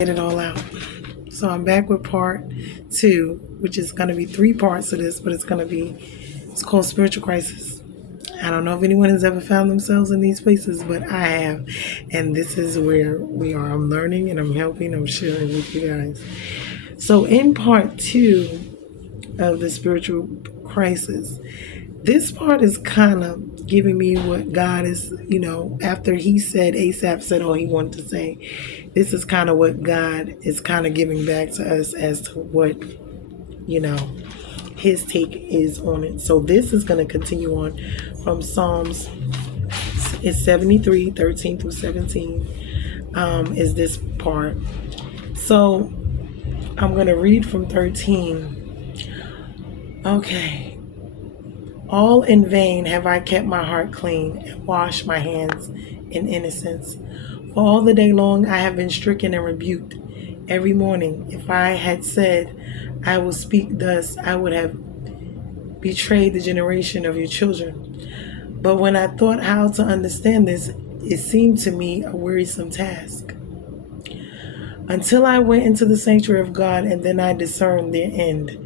Get it all out. So I'm back with part two, which is going to be three parts of this, but it's called Spiritual Crisis. I don't know if anyone has ever found themselves in these places, but I have. And this is where we are. I'm learning and I'm helping, I'm sharing with you guys. So in part two of the spiritual crisis, this part is kind of giving me what God is, after Asaph said all he wanted to say, this is kind of what God is kind of giving back to us as to what, his take is on it. So this is going to continue on from Psalms. It's 73, 13 through 17 is this part. So I'm going to read from 13. Okay. All in vain have I kept my heart clean and washed my hands in innocence. For all the day long I have been stricken and rebuked. Every morning, if I had said, I will speak thus, I would have betrayed the generation of your children. But when I thought how to understand this, it seemed to me a wearisome task. Until I went into the sanctuary of God, and then I discerned their end.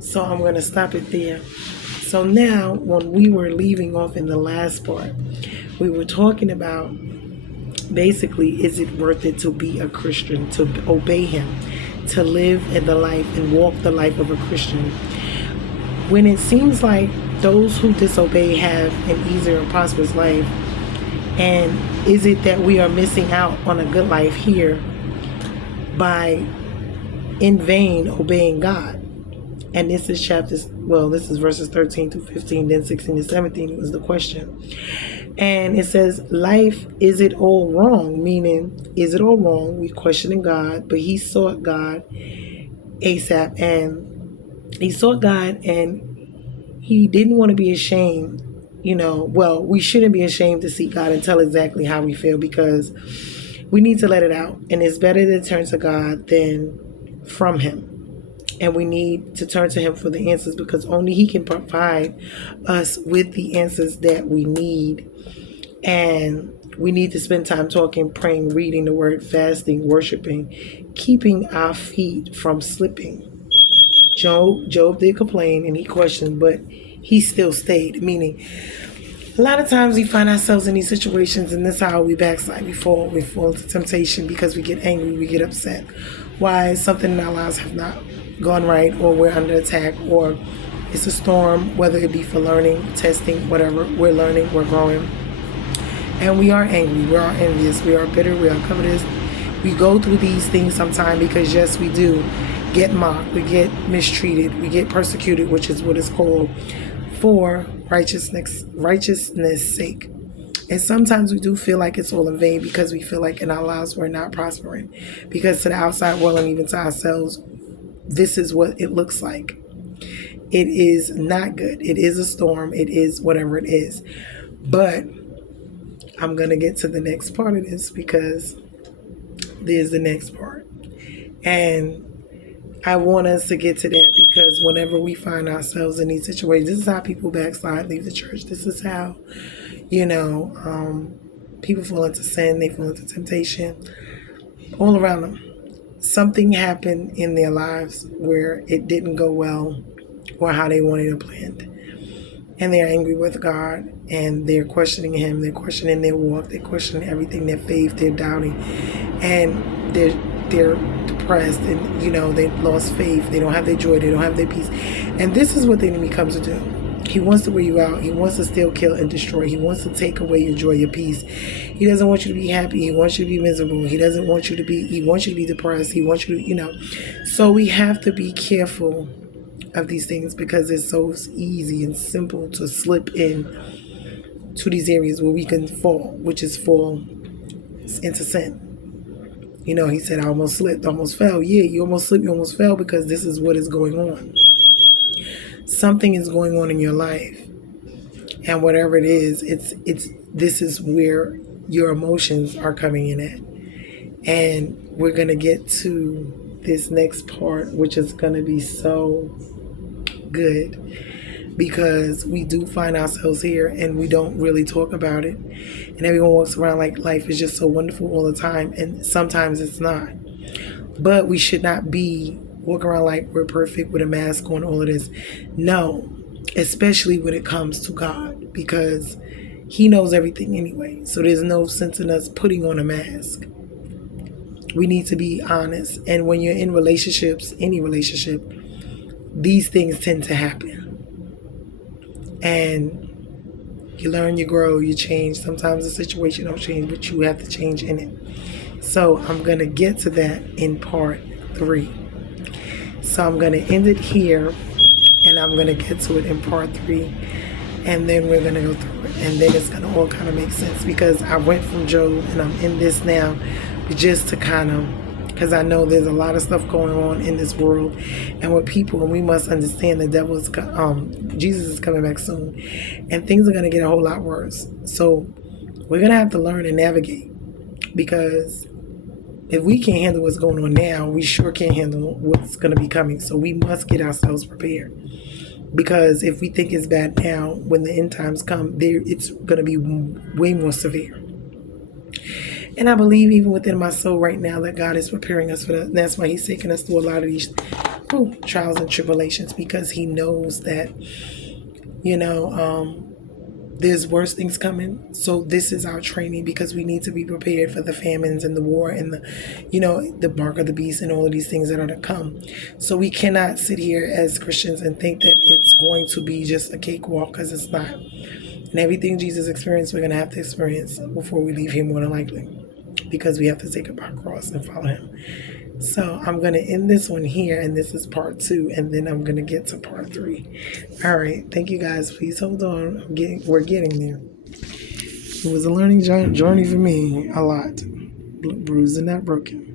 So I'm going to stop it there. So now, when we were leaving off in the last part, we were talking about basically, is it worth it to be a Christian, to obey him, to live in the life and walk the life of a Christian? When it seems like those who disobey have an easier and prosperous life, and is it that we are missing out on a good life here by in vain obeying God? And this is this is verses 13 through 15, then 16 to 17 was the question. And it says, life, is it all wrong? Meaning, is it all wrong? We questioning God, but he sought God, Asaph, and he sought God, and he didn't want to be ashamed. We shouldn't be ashamed to seek God and tell exactly how we feel, because we need to let it out. And it's better to turn to God than from him. And we need to turn to him for the answers, because only he can provide us with the answers that we need. And we need to spend time talking, praying, reading the word, fasting, worshiping, keeping our feet from slipping. Job did complain and he questioned, but he still stayed. Meaning, a lot of times we find ourselves in these situations, and that's how we backslide. We fall into temptation because we get angry, we get upset. Why something in our lives have not gone right, or we're under attack, or it's a storm, whether it be for learning, testing, whatever. We're learning, we're growing, and we are angry, we are envious, we are bitter, we are covetous. We go through these things sometimes because, yes, we do get mocked, we get mistreated, we get persecuted, which is what it's called, for righteousness' sake. And sometimes we do feel like it's all in vain, because we feel like in our lives we're not prospering, because to the outside world and even to ourselves, this is what it looks like. It is not good. It is a storm. It is whatever it is. But I'm going to get to the next part of this, because there's the next part. And I want us to get to that, because whenever we find ourselves in these situations, this is how people backslide, leave the church. This is how, people fall into sin. They fall into temptation all around them. Something happened in their lives where it didn't go well, or how they wanted it planned. And they're angry with God, and they're questioning him. They're questioning their walk. They're questioning everything, their faith. They're doubting. And they're depressed, and, they lost faith. They don't have their joy. They don't have their peace. And this is what the enemy comes to do. He wants to wear you out. He wants to steal, kill, and destroy. He wants to take away your joy, your peace. He doesn't want you to be happy. He wants you to be miserable. He wants you to be depressed. He wants you to, So we have to be careful of these things, because it's so easy and simple to slip in to these areas where we can fall, which is fall into sin. He said, I almost slipped, almost fell. Yeah, you almost slipped, you almost fell, because this is what is going on. Something is going on in your life, and whatever it is, this is where your emotions are coming in at. And we're going to get to this next part, which is going to be so good, because we do find ourselves here and we don't really talk about it, and everyone walks around like life is just so wonderful all the time, and sometimes it's not. But we should not be walking around like we're perfect with a mask on, all of this. No, especially when it comes to God, because He knows everything anyway. So there's no sense in us putting on a mask. We need to be honest. And when you're in relationships, any relationship, these things tend to happen. And you learn, you grow, you change. Sometimes the situation don't change, but you have to change in it. So I'm going to get to that in part 3. So I'm going to end it here, and I'm going to get to it in part 3. And then we're going to go through it. And then it's going to all kind of make sense, because I went from Job and I'm in this now, just to kind of, because I know there's a lot of stuff going on in this world and with people, and we must understand the devil is, Jesus is coming back soon, and things are going to get a whole lot worse. So we're going to have to learn and navigate, because if we can't handle what's going on now, we sure can't handle what's going to be coming. So we must get ourselves prepared, because if we think it's bad now, when the end times come, it's going to be way more severe. And I believe even within my soul right now that God is preparing us for that. And that's why He's taking us through a lot of these trials and tribulations, because He knows that, there's worse things coming. So this is our training, because we need to be prepared for the famines and the war and the mark of the beast and all of these things that are to come. So we cannot sit here as Christians and think that it's going to be just a cakewalk, because it's not. And everything Jesus experienced, we're going to have to experience before we leave here, more than likely, because we have to take up our cross and follow Him. So I'm going to end this one here, and this is part 2, and then I'm going to get to part 3. All right. Thank you, guys. Please hold on. We're getting there. It was a learning journey for me, a lot. Bruised and not broken.